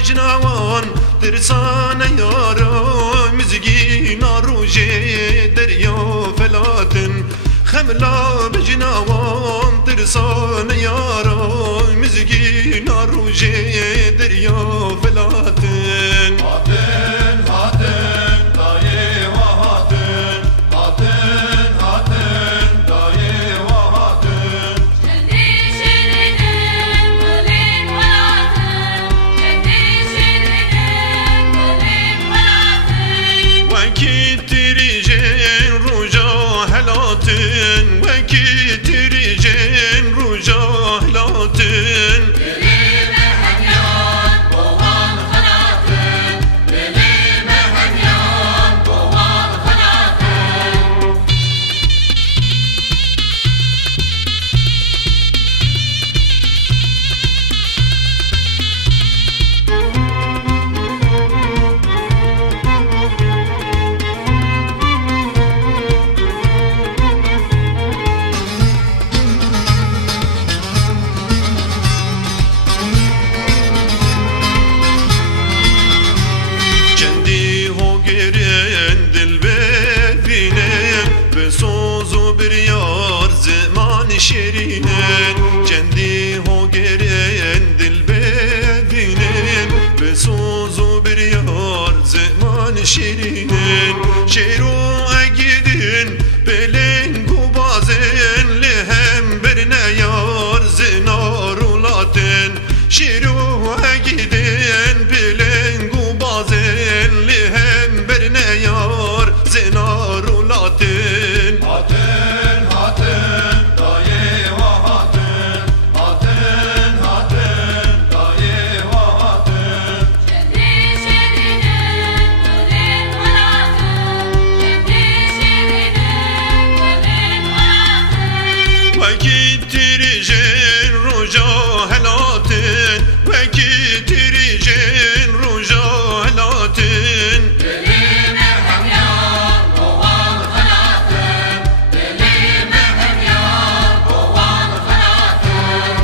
بجنوان ترسان یارا مزگین روژه دریا فلاتن خملا بجنوان ترسان یارا مزگین روژه دریا فلاتن هاتن هاتن دایه و هاتن هاتن هاتن دایه و هاتن جدی شیرینه گلین ولاتن جدی شیرینه گلین ولاتن وکی تریجن روژا هلاتن وکی تریجن روژا هلاتن دلیم همیان بوان خلاتن دلیم همیان بوان خلاتن Kendi ho gerin dil bevinen Ve sozu bir yar zaman şerinen Kendi ho gerin dil bevinen Ve sozu bir yar zaman şerinen Şeru gidin belengu bazen Lehem berine yar zinar ulaten Şeru gidin belengu bazen Lehem berine yar zinar ulaten هاتن هاتن دایه و هاتن هاتن هاتن دایه و هاتن جدی شیرینه گلین ولاتن جدی شیرینه گلین ولاتن Veki tirijen roja helatin Veki tirijen roja helatin دلیم همیان بوان خلاتن دلیم همیان بوان خلاتن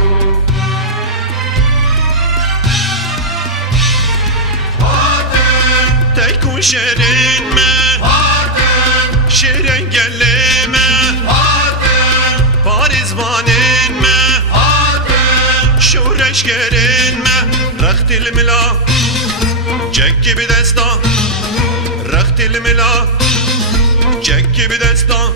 هاتن Tekun şerin me هاتن Şeren gelleme هاتن Parizmanin me هاتن Şureşkerin me Rektil mila Cek gibi destan Rektil mila Cek gibi destan